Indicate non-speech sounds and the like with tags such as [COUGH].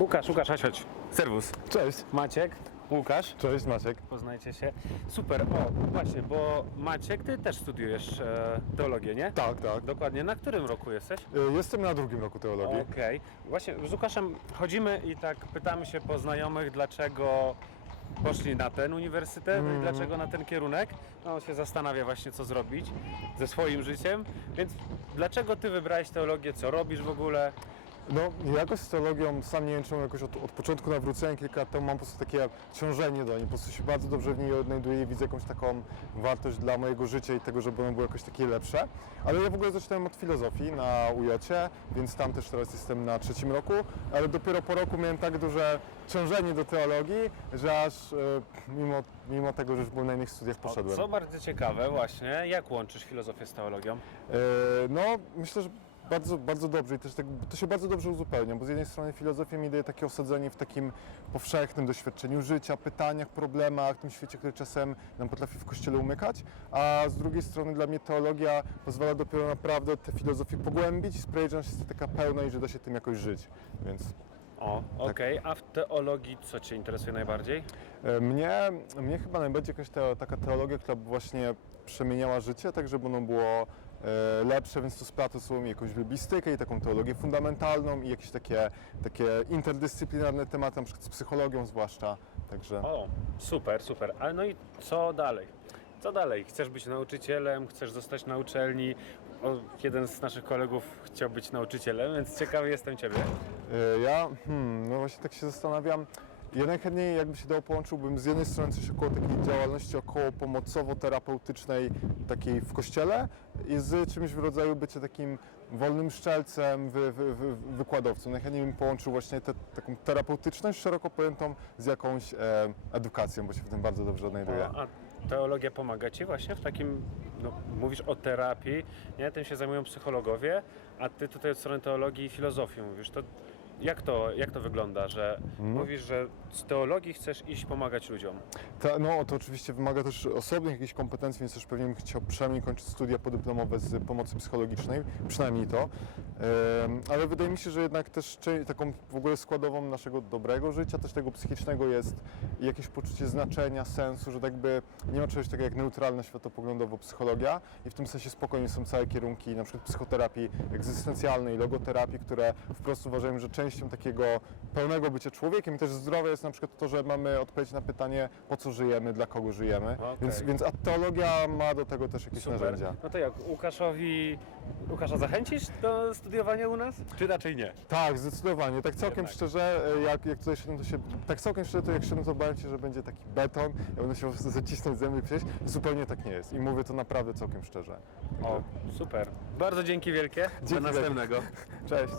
Łukasz, Łukasz, chodź, chodź. Serwus. Cześć. Maciek, Łukasz. Cześć Maciek. Poznajcie się. Super, o właśnie, bo Maciek, ty też studiujesz e, teologię, nie? Tak, tak. Dokładnie. Na którym roku jesteś? Y, Jestem na drugim roku teologii. Okej. Właśnie z Łukaszem chodzimy i tak pytamy się po znajomych, dlaczego poszli na ten uniwersytet i dlaczego na ten kierunek. No, on się zastanawia właśnie, co zrobić ze swoim życiem. Więc dlaczego ty wybrałeś teologię? Co robisz w ogóle? No, jakoś z teologią sam nie wiem czemu jakoś od, od początku nawrócenia kilka lat temu mam po prostu takie ciążenie do niej. Po prostu się bardzo dobrze w niej odnajduję i widzę jakąś taką wartość dla mojego życia i tego, żeby ono było jakoś takie lepsze. Ale ja w ogóle zaczynałem od filozofii na UJ, więc tam też teraz jestem na trzecim roku, ale dopiero po roku miałem tak duże ciążenie do teologii, że aż e, mimo, mimo tego, że już byłem na innych studiach poszedłem. Co bardzo ciekawe właśnie, jak łączysz filozofię z teologią? E, No, myślę, że bardzo, bardzo dobrze i też tak, to się bardzo dobrze uzupełnia, bo z jednej strony filozofia mi daje takie osadzenie w takim powszechnym doświadczeniu życia, pytaniach, problemach, tym świecie, który czasem nam potrafi w kościele umykać, a z drugiej strony dla mnie teologia pozwala dopiero naprawdę tę filozofię pogłębić i sprawić, że ona się staje taka pełna i że da się tym jakoś żyć, więc O, Tak. okej. A w teologii co Cię interesuje najbardziej? E, Mnie, mnie chyba najbardziej jakaś te, taka teologia, która właśnie przemieniała życie, tak żeby ono było lepsze, więc tu splata sobą jakąś biblistykę i taką teologię fundamentalną i jakieś takie, takie interdyscyplinarne tematy, na przykład z psychologią zwłaszcza, także... O, super, super. Ale no i co dalej? Co dalej? Chcesz być nauczycielem? Chcesz zostać na uczelni? O, jeden z naszych kolegów chciał być nauczycielem, więc ciekawy jestem Ciebie. E, Ja, hmm, no właśnie tak się zastanawiam. Ja najchętniej jakby się dało połączyłbym z jednej strony coś około takiej działalności około pomocowo-terapeutycznej takiej w kościele i z czymś w rodzaju bycia takim wolnym szczelcem, wy, wy, wy, wykładowcą. Najchętniej bym połączył właśnie tę taką terapeutyczność szeroko pojętą z jakąś e, edukacją, bo się w tym bardzo dobrze odnajduję. A teologia pomaga Ci właśnie w takim, no, mówisz o terapii, nie? Tym się zajmują psychologowie, a Ty tutaj od strony teologii i filozofii mówisz. To jak to, jak to wygląda, że mówisz, że z teologii chcesz iść pomagać ludziom? Ta, no to oczywiście wymaga też osobnych jakichś kompetencji, więc też pewnie bym chciał przynajmniej kończyć studia podyplomowe z pomocy psychologicznej, przynajmniej to. Ale wydaje mi się, że jednak też taką w ogóle składową naszego dobrego życia, też tego psychicznego jest jakieś poczucie znaczenia, sensu, że tak by nie ma czegoś takiego jak neutralna światopoglądowo psychologia i w tym sensie spokojnie są całe kierunki na przykład psychoterapii egzystencjalnej, logoterapii, które wprost uważają, że częścią takiego pełnego bycia człowiekiem i też zdrowia jest na przykład to, że mamy odpowiedź na pytanie, po co żyjemy, dla kogo żyjemy. Okej. Więc, więc a teologia ma do tego też jakieś narzędzia. No to jak, Łukaszowi, Łukasza zachęcisz do studiowania u nas? Czy raczej nie? Tak, zdecydowanie. Tak całkiem Jednak. szczerze, e, jak, jak tutaj szedłem, to się. Tak całkiem szczerze, to jak szedłem, to bałem się, że będzie taki beton, ja będę się po prostu zacisnąć zęby i przejść. Zupełnie tak nie jest. I mówię to naprawdę całkiem szczerze. O, super. Bardzo dzięki wielkie. Dzięki do następnego. [LAUGHS] Cześć.